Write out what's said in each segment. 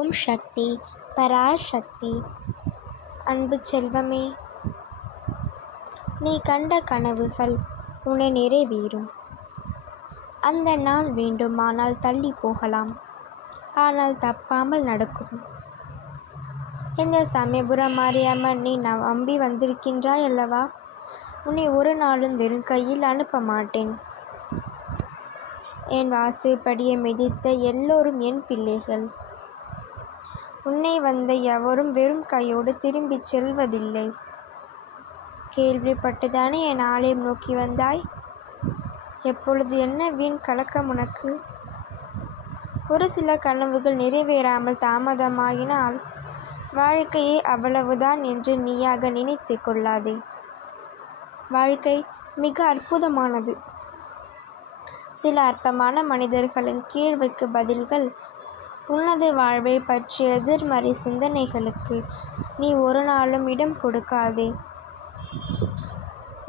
ஓம் சக்தி பராசக்தி. அன்பு செல்வமே, நீ கண்ட கனவுகள் உன்னை நிறைவேறும். அந்த நாள் வேண்டுமானால் தள்ளி போகலாம், ஆனால் தப்பாமல் நடக்கும். இந்த சமயபுரம் மாரியம்மன் நீ நம்பி வந்திருக்கின்றாய் அல்லவா? உன்னை ஒரு நாளும் வெறும் கையில் அனுப்ப மாட்டேன். என் வாசற்படியை மிதித்த எல்லோரும் என் பிள்ளைகள். உன்னை வந்த எவரும் வெறும் கையோடு திரும்பிச் செல்வதில்லை. கேள்விப்பட்டுதானே என் ஆலயம் நோக்கி வந்தாய்? எப்பொழுது என்ன வீண் கலக்கம் உனக்கு? ஒரு சில கனவுகள் நிறைவேறாமல் தாமதமாகினால் வாழ்க்கையே அவ்வளவுதான் என்று நீயாக நினைத்து கொள்ளாதே. வாழ்க்கை மிக அற்புதமானது. சில அற்பமான மனிதர்களின் கேள்விக்கு பதில்கள். உனது வாழ்வை பற்றிய எதிர்மறை சிந்தனைகளுக்கு நீ ஒரு நாளும் இடம் கொடுக்காதே.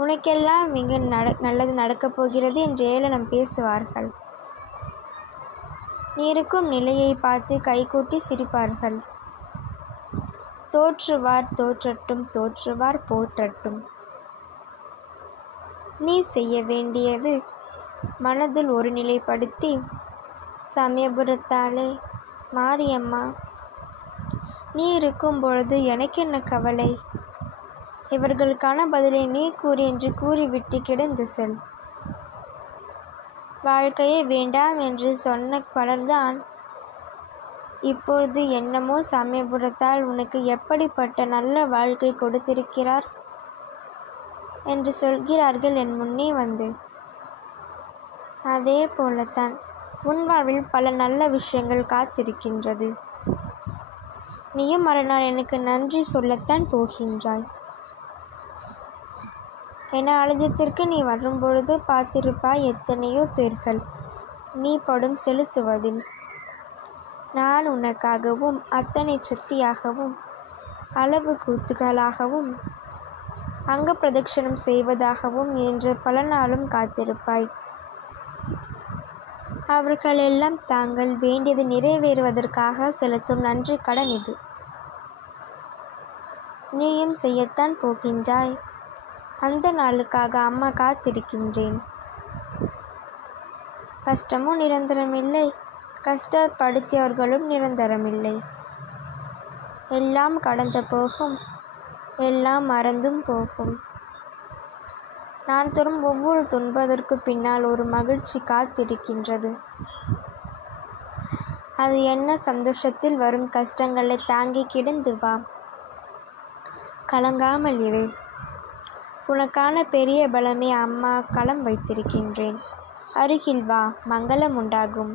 உனக்கெல்லாம் மிக நல்லது நடக்கப் போகிறது என்று ஏளனம் பேசுவார்கள். நீ இருக்கும் நிலையை பார்த்து கைகூட்டி சிரிப்பார்கள். தோற்றுவார் தோற்றட்டும், தோற்றுவார் போற்றட்டும். நீ செய்ய வேண்டியது மனதில் ஒரு நிலைப்படுத்தி, சமயபுரத்தாலே மாரியம்மா, நீ இருக்கும் பொழுது எனக்கென்ன கவலை? இவர்களுக்கான பதிலை நீ கூறி என்று கூறிவிட்டு கிடந்து செல். வாழ்க்கையே வேண்டாம் என்று சொன்ன பலர்தான் இப்பொழுது என்னமோ சமயபுரத்தால் உனக்கு எப்படிப்பட்ட நல்ல வாழ்க்கை கொடுத்திருக்கிறார் என்று சொல்கிறார்கள் என் முன்னே வந்து. அதே போலத்தான் உன் வாழ்வில் பல நல்ல விஷயங்கள் காத்திருக்கின்றது. நீயும் மறுநாள் எனக்கு நன்றி சொல்லத்தான் போகின்றாய். என ஆலயத்திற்கு நீ வரும்பொழுது பார்த்திருப்பாய் எத்தனையோ பேர்கள் நீ படும் செலுத்துவதில். நான் உனக்காகவும் அத்தனை சக்தியாகவும் அளவு கூத்துகளாகவும் அங்க பிரதட்சணம் செய்வதாகவும் என்று பல நாளும் காத்திருப்பாய். அவர்கள் எல்லாம் தாங்கள் வேண்டியது நிறைவேறுவதற்காக செலுத்தும் நன்றி கடன் இது. நீயும் செய்யத்தான் போகின்றாய். அந்த நாளுக்காக அம்மா காத்திருக்கின்றேன். கஷ்டமும் நிரந்தரமில்லை, கஷ்டப்படுத்தியவர்களும் நிரந்தரமில்லை. எல்லாம் கடந்து போகும், எல்லாம் மறந்தும் போகும். நான் தரும் ஒவ்வொரு துன்பதற்கு பின்னால் ஒரு மகிழ்ச்சி காத்திருக்கின்றது. அது என்ன? சந்தோஷத்தில் வரும் கஷ்டங்களை தாங்கி கிடந்து வா. கலங்காமல் இரு. உனக்கான பெரிய பலமே அம்மா களம் வைத்திருக்கின்றேன். அருகில் வா, மங்களம் உண்டாகும்.